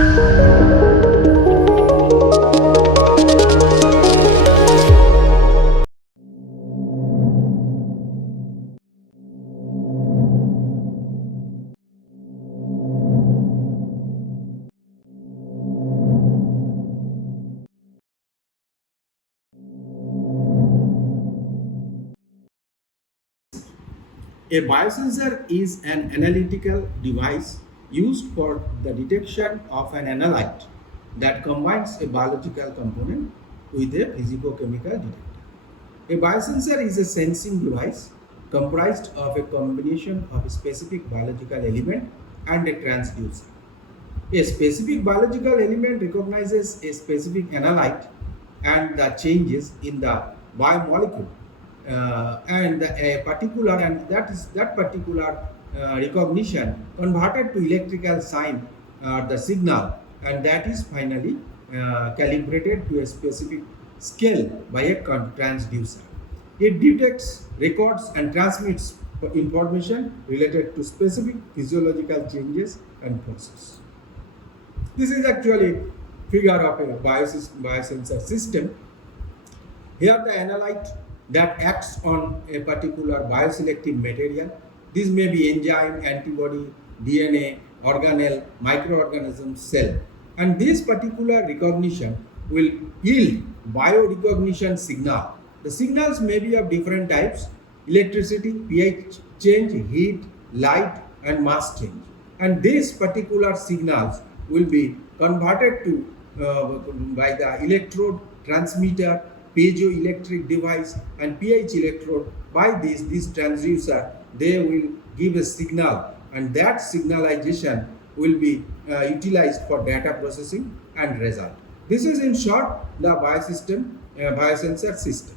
A biosensor is an analytical device used for the detection of an analyte that combines a biological component with a physicochemical detector. A biosensor is a sensing device comprised of a combination of a specific biological element and a transducer. A specific biological element recognizes a specific analyte and the changes in the biomolecule, and a particular and that particular recognition converted to electrical sign, the signal, and that is finally calibrated to a specific scale by a transducer. It detects, records, and transmits information related to specific physiological changes and process. This is actually figure of a biosensor system. Here the analyte that acts on a particular bioselective material. This may be enzyme, antibody, DNA, organelle, microorganism, cell. And this particular recognition will yield biorecognition signal. The signals may be of different types: electricity, pH change, heat, light, and mass change. And these particular signals will be converted to by the electrode, transmitter, piezoelectric device, and pH electrode. By this transducer, they will give a signal, and that signalization will be utilized for data processing and result. This is in short the biosensor system.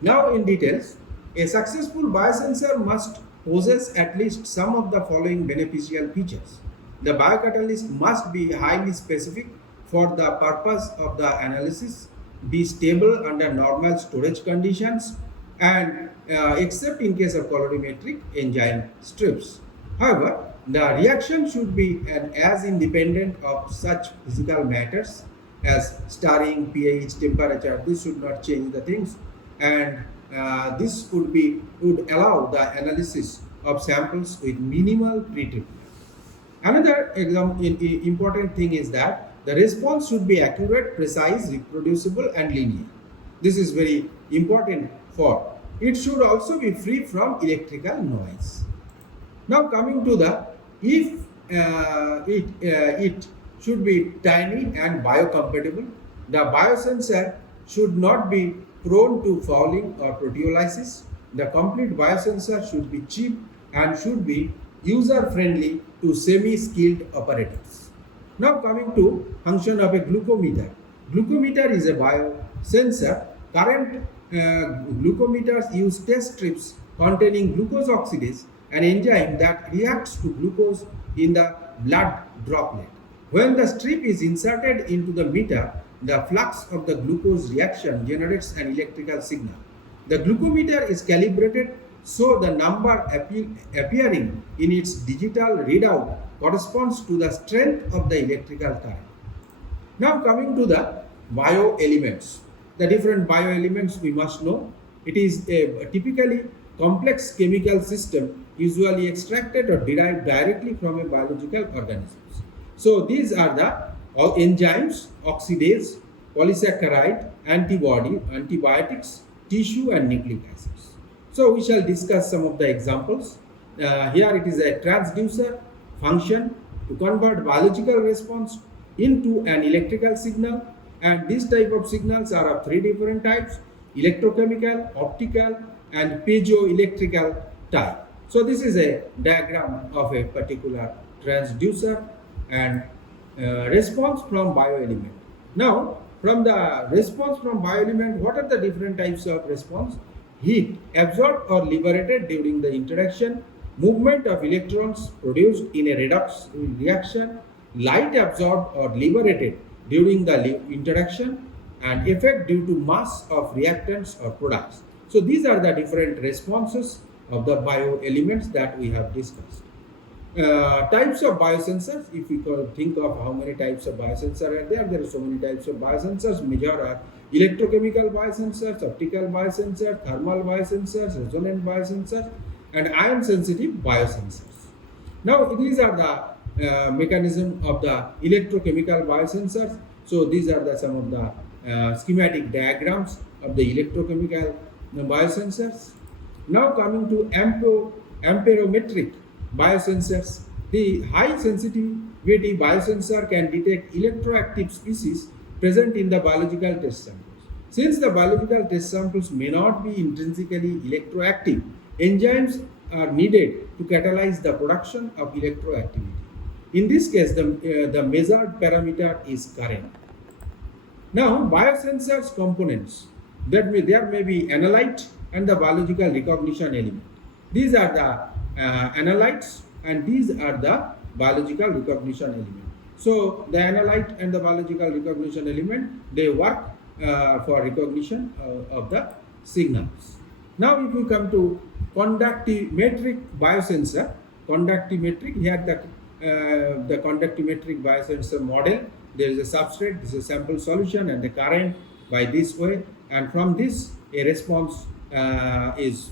Now in details, a successful biosensor must possess at least some of the following beneficial features. The biocatalyst must be highly specific for the purpose of the analysis, be stable under normal storage conditions, and except in case of colorimetric enzyme strips. However, the reaction should be as independent of such physical matters as stirring, pH, temperature. This should not change the things, and this would allow the analysis of samples with minimal pretreatment. Another important thing is that the response should be accurate, precise, reproducible, and linear. This is very important for. It should also be free from electrical noise. Now coming to the it should be tiny and biocompatible. The biosensor should not be prone to fouling or proteolysis. The complete biosensor should be cheap and should be user-friendly to semi-skilled operators. Now coming to function of a glucometer. Glucometer is a biosensor. Current glucometers use test strips containing glucose oxidase, an enzyme that reacts to glucose in the blood droplet. When the strip is inserted into the meter, the flux of the glucose reaction generates an electrical signal. The glucometer is calibrated so the number appearing in its digital readout corresponds to the strength of the electrical current. Now coming to the bioelements. The different bioelements we must know. It is a typically complex chemical system usually extracted or derived directly from a biological organisms. So these are the enzymes, oxidase, polysaccharide, antibody, antibiotics, tissue, and nucleic acids. So we shall discuss some of the examples. Here it is a transducer function to convert biological response into an electrical signal, and this type of signals are of three different types: electrochemical, optical, and piezoelectrical type. So this is a diagram of a particular transducer and response from bioelement. Now from the response from bioelement, what are the different types of response? Heat absorbed or liberated during the interaction, movement of electrons produced in a redox reaction, light absorbed or liberated during the interaction, and effect due to mass of reactants or products. So these are the different responses of the bioelements that we have discussed. Types of biosensors, if we think of how many types of biosensors are there are so many types of biosensors. Major are electrochemical biosensors, optical biosensors, thermal biosensors, resonant biosensors, and ion sensitive biosensors. Now these are the mechanism of the electrochemical biosensors. So these are some of the schematic diagrams of the electrochemical biosensors. Now coming to amperometric biosensors, the high sensitivity biosensor can detect electroactive species present in the biological test samples. Since the biological test samples may not be intrinsically electroactive, enzymes are needed to catalyze the production of electroactivity. In this case, the measured parameter is current. Now, biosensors components, there may be analyte and the biological recognition element. These are the analytes and these are the biological recognition element. So the analyte and the biological recognition element, they work for recognition of the signals. Now if we come to conductimetric biosensor, conductimetric, here the conductimetric biosensor model, there is a substrate, this is a sample solution and the current by this way, and from this a response is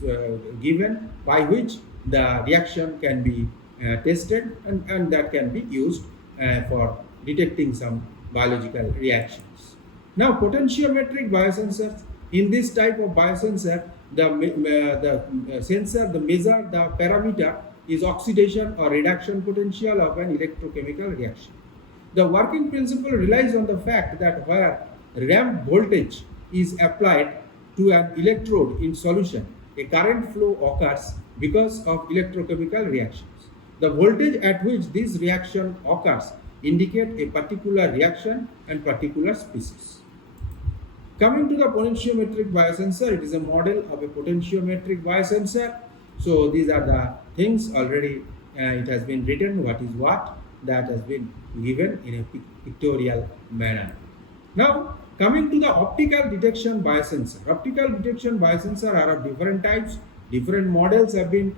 given by which the reaction can be tested and that can be used for detecting some biological reactions. Now potentiometric biosensors, in this type of biosensor, the sensor, the measure, the parameter is oxidation or reduction potential of an electrochemical reaction. The working principle relies on the fact that where ramp voltage is applied to an electrode in solution, a current flow occurs because of electrochemical reactions. The voltage at which this reaction occurs indicate a particular reaction and particular species. Coming to the potentiometric biosensor, it is a model of a potentiometric biosensor. So these are the things already it has been written, what is what, that has been given in a pictorial manner. Now coming to the optical detection biosensor. Optical detection biosensor are of different types, different models have been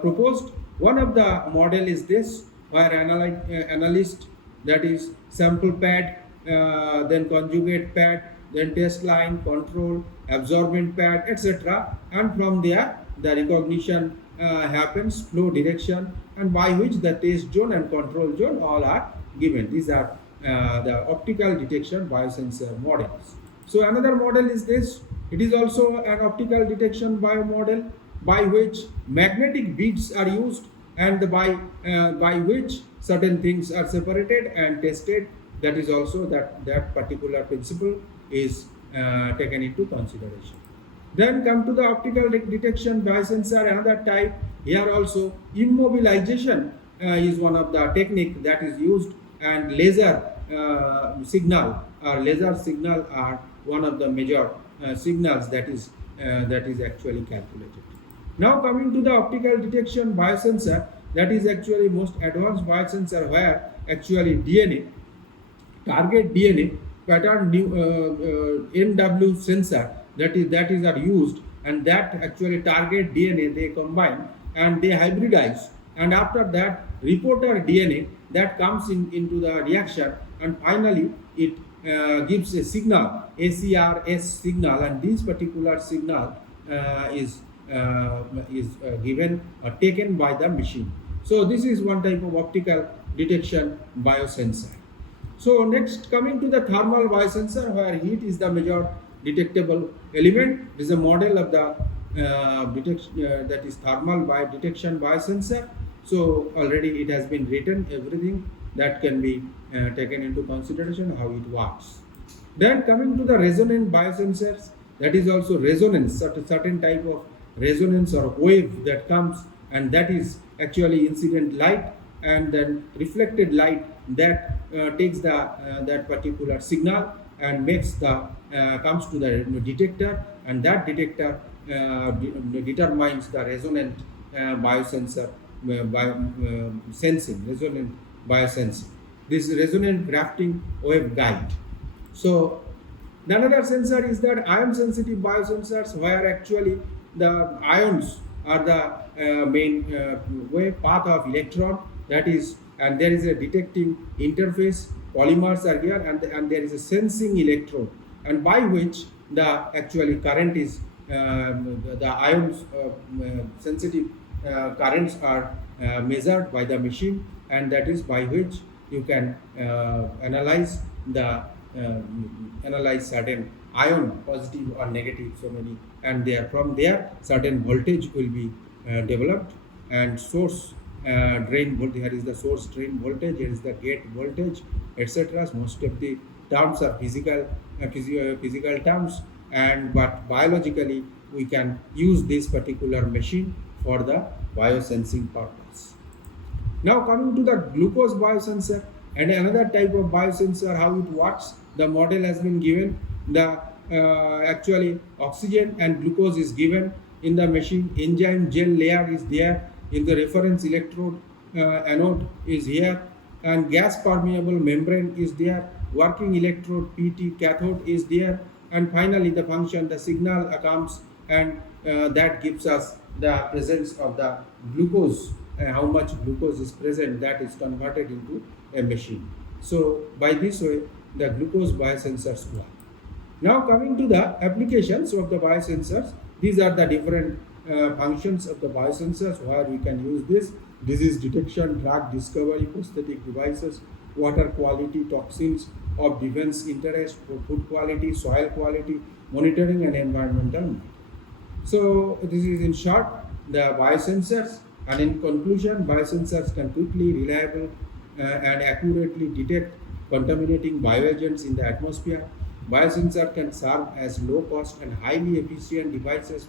proposed. One of the model is this, where analyst, that is sample pad, then conjugate pad, then test line, control, absorbent pad, etc. And from there the recognition happens, flow direction, and by which the test zone and control zone all are given. These are the optical detection biosensor models. So another model is this. It is also an optical detection biomodel by which magnetic beads are used and by which certain things are separated and tested. That is also that particular principle is taken into consideration. Then come to the optical detection biosensor, another type. Here also immobilization is one of the technique that is used, and laser signal are one of the major signals that is actually calculated. Now coming to the optical detection biosensor, that is actually most advanced biosensor, where actually DNA, target DNA pattern NW sensor that is are used, and that actually target DNA they combine and they hybridize, and after that reporter DNA that comes into the reaction, and finally it gives a signal, ACRS signal, and this particular signal is given or taken by the machine. So this is one type of optical detection biosensor. So next, coming to the thermal biosensor, where heat is the major detectable element. This is a model of the that is thermal detection biosensor. So already it has been written, everything that can be taken into consideration, how it works. Then coming to the resonant biosensors, that is also resonance, certain type of resonance or wave that comes, and that is actually incident light and then reflected light that takes that particular signal and makes the comes to the detector, and that detector determines the resonant biosensor sensing, resonant biosensing. This resonant grafting wave guide. So the another sensor is that ion sensitive biosensors, where actually the ions are the main way path of electron, that is, and there is a detecting interface, polymers are here, and there is a sensing electrode, and by which the actually current is the ions sensitive currents are measured by the machine, and that is by which you can analyze certain ion, positive or negative, so many, and there from there certain voltage will be developed, and source drain voltage, here is the source drain voltage, here is the gate voltage, etc. Most of the terms are physical terms, and but biologically we can use this particular machine for the biosensing purpose. Now coming to the glucose biosensor and another type of biosensor, how it works, the model has been given. The actually oxygen and glucose is given in the machine, enzyme gel layer is there, in the reference electrode anode is here, and gas permeable membrane is there, working electrode PT cathode is there, and finally the function, the signal comes, and that gives us the presence of the glucose, how much glucose is present, that is converted into a machine. So by this way the glucose biosensors work. Now coming to the applications of the biosensors, these are the different functions of the biosensors where we can use this: disease detection, drug discovery, prosthetic devices, water quality, toxins of defense interest, food quality, soil quality, monitoring and environmental monitoring. So this is in short the biosensors, and in conclusion, biosensors can quickly, reliable and accurately detect contaminating bioagents in the atmosphere. Biosensor can serve as low cost and highly efficient devices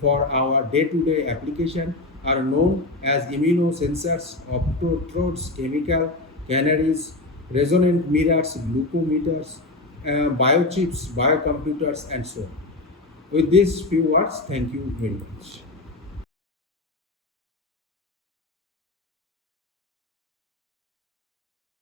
for our day-to-day application, are known as immunosensors, optotrodes, chemical canaries, resonant mirrors, glucometers, biochips, biocomputers, and so on. With these few words, thank you very much.